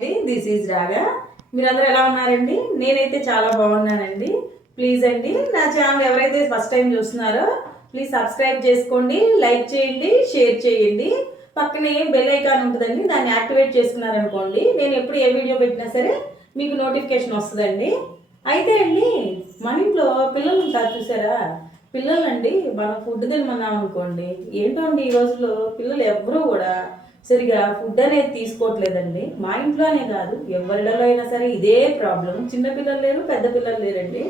This is రాగా మీరందరూ ఎలా ఉన్నారండి? నేనైతే చాలా బాగున్నానండి. ప్లీజ్ అండి నా ఛానల్ ఎవరైతే ఫస్ట్ టైం చూస్తున్నారో ప్లీజ్ సబ్స్క్రైబ్ చేసుకోండి లైక్ చేయండి షేర్ చేయండి. పక్కనే బెల్ ఐకాన్ ఉంటుందండి దాన్ని యాక్టివేట్ చేసుకున్నారనుకోండి నేను ఎప్పుడు ఏ వీడియో పెట్టినా సరే మీకు నోటిఫికేషన్ వస్తుందండి. అయితే అండి మన ఇంట్లో పిల్లలు ఉంటారు చూసారా? పిల్లలండి మనం ఫుడ్ తినమన్నాం అనుకోండి ఏంటో అండి ఈ రోజుల్లో పిల్లలు ఎవ్వరూ కూడా సరిగా ఫుడ్ అనేది తీసుకోవట్లేదండి. మా ఇంట్లోనే కాదు ఎవరిలో అయినా సరే ఇదే ప్రాబ్లం చిన్నపిల్లలు లేరు పెద్ద పిల్లలు లేరండి.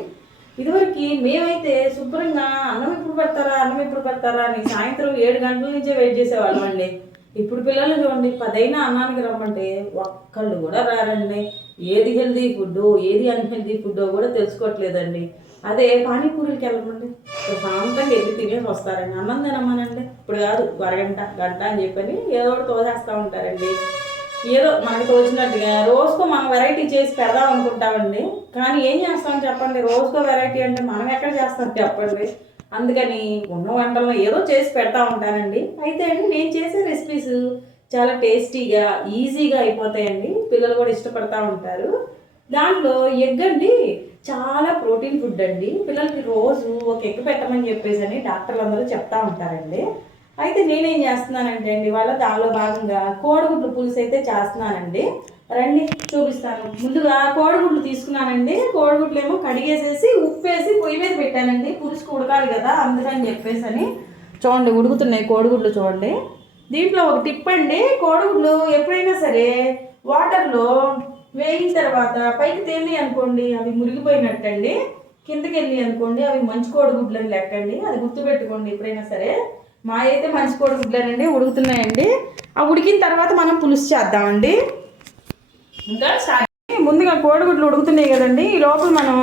ఇదివరకు మేమైతే శుభ్రంగా అన్నం ఎప్పుడు పెడతారా అన్నం ఎప్పుడు పెడతారా అని సాయంత్రం ఏడు గంటల నుంచే వెయిట్ చేసేవాళ్ళం అండి. ఇప్పుడు పిల్లలు చూడండి పదైనా అన్నానికి రమ్మంటే ఒక్కళ్ళు కూడా రారండి. ఏది హెల్దీ ఫుడ్ ఏది అన్హెల్దీ ఫుడ్ కూడా తెలుసుకోవట్లేదండి. అదే పానీపూరికి వెళ్ళమండి. ప్రశాంతంగా వెళ్ళి తినేసి వస్తారండి. అన్నం తినమ్మనండి ఇప్పుడు కాదు అరగంట గంట అని చెప్పని ఏదో ఒకటి తోసేస్తూ ఉంటారండి. ఏదో మనకు తోచినట్టుగా రోజుకో మనం వెరైటీ చేసి పెడదాం అనుకుంటామండి. కానీ ఏం చేస్తాం చెప్పండి? రోజుకో వెరైటీ అంటే మనం ఎక్కడ చేస్తాం చెప్పండి? అందుకని ఉన్న వంటల్లో ఏదో చేసి పెడతా ఉంటానండి. అయితే అండి నేను చేసే రెసిపీస్ చాలా టేస్టీగా ఈజీగా అయిపోతాయండి. పిల్లలు కూడా ఇష్టపడతా ఉంటారు. దాంట్లో ఎగ్ అండి చాలా ప్రోటీన్ ఫుడ్ అండి. పిల్లలకి రోజు ఒక ఎగ్ పెట్టమని చెప్పేసి అని డాక్టర్లు అందరూ చెప్తా ఉంటారండి. అయితే నేనేం చేస్తున్నానంటే అండి వాళ్ళ దానిలో భాగంగా కోడిగుడ్లు పులుసు అయితే చేస్తున్నానండి. రండి చూపిస్తాను. ముందుగా కోడిగుడ్లు తీసుకున్నానండి. కోడిగుడ్లు ఏమో కడిగేసేసి ఉప్పు వేసి పొయ్యి మీద పెట్టానండి. పులుసుకు ఉడకాలి కదా అందుకని చెప్పేసి అని చూడండి ఉడుకుతున్నాయి కోడిగుడ్లు చూడండి. దీంట్లో ఒక టిప్ అండి కోడిగుడ్లు ఎప్పుడైనా సరే వాటర్లో వేగిన తర్వాత పైకి తేలి అనుకోండి అవి మురిగిపోయినట్టండి. కిందకి వెళ్ళి అనుకోండి అవి మంచి కోడిగుడ్లు అని లెక్కండి. అది గుర్తుపెట్టుకోండి ఎప్పుడైనా సరే. మా అయితే మంచి కోడిగుడ్లేనండి ఉడుకుతున్నాయండి. ఆ ఉడికిన తర్వాత మనం పులుసు చేద్దామండి. ఇంకా ముందుగా కోడిగుడ్లు ఉడుకుతున్నాయి కదండి. ఈ లోపల మనం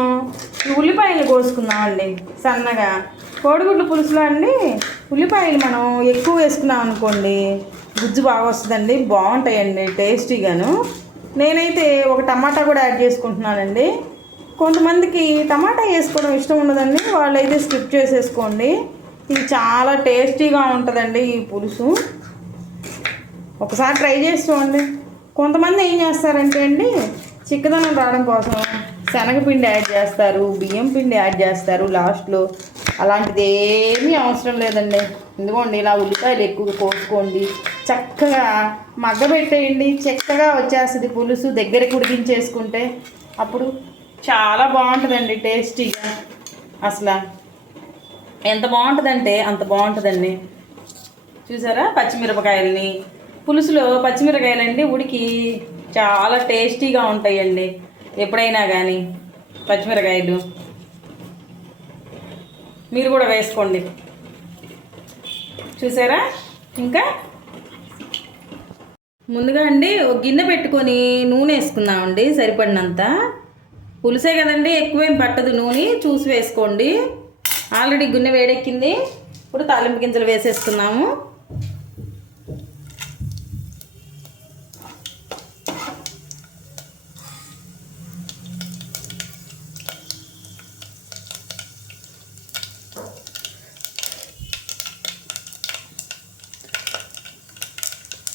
ఉల్లిపాయలు కోసుకుందామండి సన్నగా. కోడిగుడ్లు పులుసులో అండి ఉల్లిపాయలు మనం ఎక్కువ వేసుకున్నాం అనుకోండి గుజ్జు బాగా వస్తుందండి. బాగుంటాయండి టేస్టీగాను. నేనైతే ఒక టమాటా కూడా యాడ్ చేసుకుంటున్నానండి. కొంతమందికి టమాటా వేసుకోవడం ఇష్టం ఉండదండి. వాళ్ళైతే స్కిప్ చేసేసుకోండి. ఇది చాలా టేస్టీగా ఉంటుందండి ఈ పులుసు. ఒకసారి ట్రై చేసి చూడండి. కొంతమంది ఏం చేస్తారంటే అండి చిక్కదనం రావడం కోసం శనగపిండి యాడ్ చేస్తారు బియ్యం పిండి యాడ్ చేస్తారు లాస్ట్లో. అలాంటిది ఏమీ అవసరం లేదండి. ఎందుకోండి ఇలా ఉల్లిపాయలు ఎక్కువ కోసుకోండి. చక్కగా మగ్గబెట్టేయండి చక్కగా వచ్చేస్తుంది పులుసు. దగ్గరికి ఉడికించేసుకుంటే అప్పుడు చాలా బాగుంటుందండి టేస్టీగా. అసలు ఎంత బాగుంటుందంటే అంత బాగుంటుందండి. చూసారా? పచ్చిమిరపకాయలని. పులుసులో పచ్చిమిరపకాయలండి ఉడికి చాలా టేస్టీగా ఉంటాయండి. ఎప్పుడైనా కానీ పచ్చిమిరకాయలు. మీరు కూడా వేసుకోండి. చూసారా? ఇంకా ముందుగా అండి ఒక గిన్నె పెట్టుకొని నూనె వేసుకుందామండి సరిపడినంత. పులుసే కదండి ఎక్కువేం పట్టదు నూనె. చూసి వేసుకోండి. ఆల్రెడీ గిన్నె వేడెక్కింది. ఇప్పుడు తాలింపు గింజలు వేసేసుకున్నాము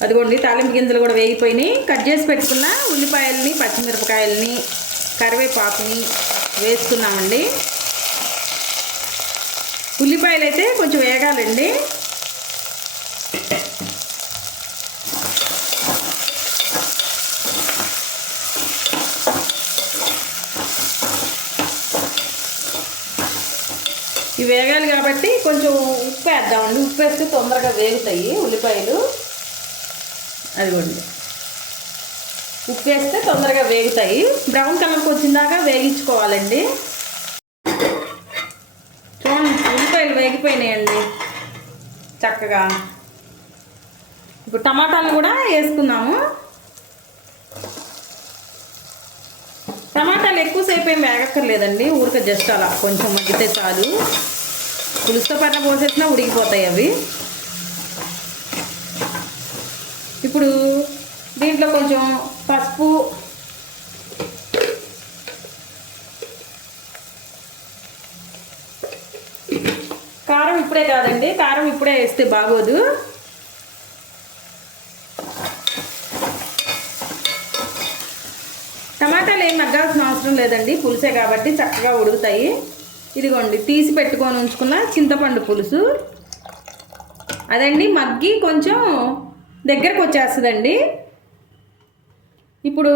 అదిగోండి తాలింపు గింజలు కూడా వేగిపోయినాయి. కట్ చేసి పెట్టుకున్న ఉల్లిపాయలని పచ్చిమిరపకాయలని కరివేపాకుని వేసుకున్నామండి. ఉల్లిపాయలు అయితే కొంచెం వేగాలండి. ఇవి వేగాలి కాబట్టి కొంచెం ఉప్పు వేద్దామండి. ఉప్పు వేస్తే తొందరగా వేగుతాయి ఉల్లిపాయలు. అదిగోండి. ఉప్పు వేస్తే తొందరగా వేగుతాయి. బ్రౌన్ కలర్కి వచ్చిందాకా వేగించుకోవాలండి. చూడండి ఉల్లిపాయలు వేగిపోయినాయండి. చక్కగా. ఇప్పుడు టమాటాలు కూడా వేసుకున్నాము టమాటాలు ఎక్కువసేపు ఏం వేగక్కర్లేదండి. ఊరిక జస్ట్ అలా కొంచెం మగ్గితే చాలు. పులుసుతో పట్ల పోసేసినా ఉడికిపోతాయి అవి. ఇప్పుడు దీంట్లో కొంచెం పసుపు కారం ఇప్పుడే కాదండి కారం ఇప్పుడే వేస్తే బాగోదు. టమాటాలు ఏం మగ్గాల్సిన అవసరం లేదండి పులుసే కాబట్టి చక్కగా ఉడుకుతాయి. ఇదిగోండి తీసి పెట్టుకొని ఉంచుకున్న చింతపండు పులుసు. అదండి మగ్గి కొంచెం దగ్గరకు వచ్చేస్తుందండి. ఇప్పుడు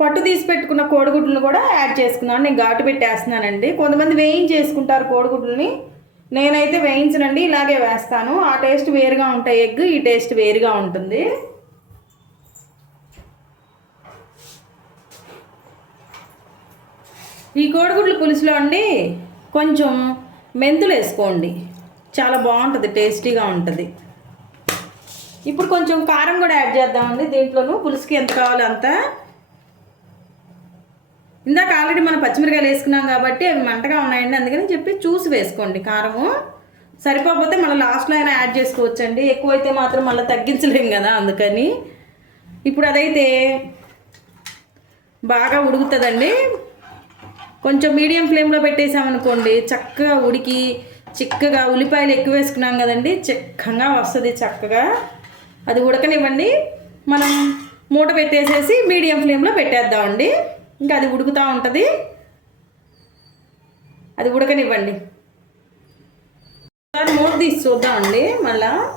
పట్టు తీసి పెట్టుకున్న కోడిగుడ్లను కూడా యాడ్ చేసుకున్నాను. నేను ఘాటు పెట్టేస్తున్నానండి. కొంతమంది వేయించేసుకుంటారు కోడిగుడ్లని. నేనైతే వేయించనండి ఇలాగే వేస్తాను. ఆ టేస్ట్ వేరుగా ఉంటాయి ఎగ్ ఈ టేస్ట్ వేరుగా ఉంటుంది. ఈ కోడిగుడ్ల పులుసులో అండి కొంచెం మెంతులు వేసుకోండి. చాలా బాగుంటుంది టేస్టీగా ఉంటుంది. ఇప్పుడు కొంచెం కారం కూడా యాడ్ చేద్దామండి. దీంట్లోనూ పులుసుకి ఎంత కావాలో అంత. ఇందాక ఆల్రెడీ మనం పచ్చిమిరకాయలు వేసుకున్నాం కాబట్టి అవి మంటగా ఉన్నాయండి. అందుకని చెప్పి చూసి వేసుకోండి కారము. సరిపోకపోతే మళ్ళీ లాస్ట్లో అయినా యాడ్ చేసుకోవచ్చండి. ఎక్కువైతే మాత్రం మళ్ళీ తగ్గించలేం కదా అందుకని. ఇప్పుడు అదైతే బాగా ఉడుకుతుందండి. కొంచెం మీడియం ఫ్లేమ్లో పెట్టేసామనుకోండి చక్కగా ఉడికి చిక్కగా ఉల్లిపాయలు ఎక్కువ వేసుకున్నాం కదండి చిక్కగా వస్తుంది చక్కగా. అది ఉడకనివ్వండి. మనం మూట పెట్టేసేసి మీడియం ఫ్లేమ్లో పెట్టేద్దామండి. ఇంకా అది ఉడుకుతూ ఉంటుంది. అది ఉడకనివ్వండి. ఒకసారి మూట తీసి చూద్దామండి మళ్ళా.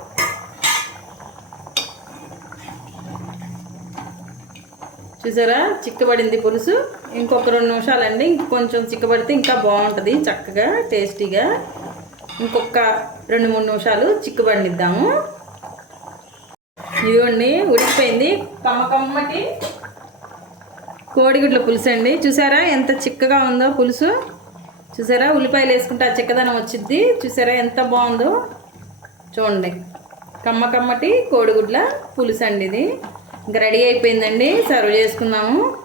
చూసారా? చిక్కబడింది పులుసు. ఇంకొక రెండు నిమిషాలండి. ఇంకొంచెం చిక్కబడితే ఇంకా బాగుంటుంది. చక్కగా టేస్టీగా. ఇంకొక రెండు మూడు నిమిషాలు చిక్కబడిద్దాము ఇదిగోండి ఉడికిపోయింది. కమ్మ కమ్మటి. కోడిగుడ్ల పులుసు అండి. చూసారా ఎంత చిక్కగా ఉందో పులుసు? చూసారా ఉల్లిపాయలు వేసుకుంటే ఆ చిక్కదనం వచ్చింది చూసారా ఎంత బాగుందో? చూడండి. కమ్మ కమ్మటి కోడిగుడ్ల పులుసు అండి ఇది. ఇంకా రెడీ అయిపోయిందండి. సర్వ్ చేసుకున్నాము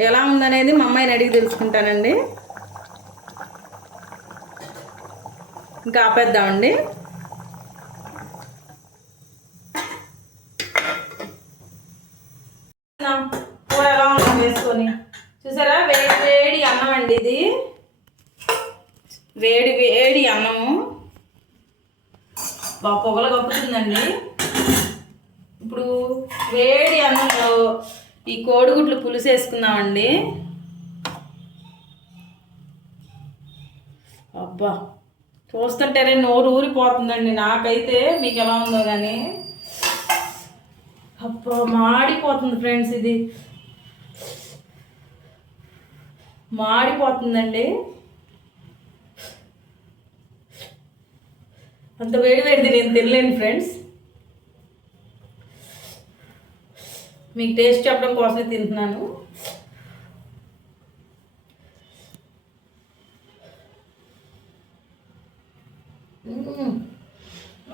ఎలా ఉందనేది మా అమ్మాయిని అడిగి తెలుసుకుంటానండి. ఇంకా ఆపేద్దామండి. కూర ఎలా ఉందో వేసుకొని చూసారా? వేడి వేడి అన్నం అండి ఇది. వేడి వేడి అన్నము. బాగా పొగలు కప్పుతుందండి. ఇప్పుడు వేడి అన్నంలో ఈ కోడిగుడ్లు పులుసు వేసుకుందామండి అబ్బా చూస్తుంటేనే నోరు ఊరిపోతుందండి నాకైతే. మీకు ఎలా ఉందో కానీ అబ్బా మాడిపోతుంది ఫ్రెండ్స్ ఇది. మాడిపోతుందండి. అంత వేడి వేడిది నేను తినలేను ఫ్రెండ్స్. మీకు టేస్ట్ చెప్పడం కోసమే తింటున్నాను.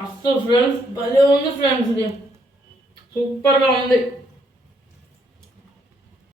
అస్సలు ఫ్రెండ్స్ భలే ఉంది ఫ్రెండ్స్ ఇది. సూపర్గా ఉంది.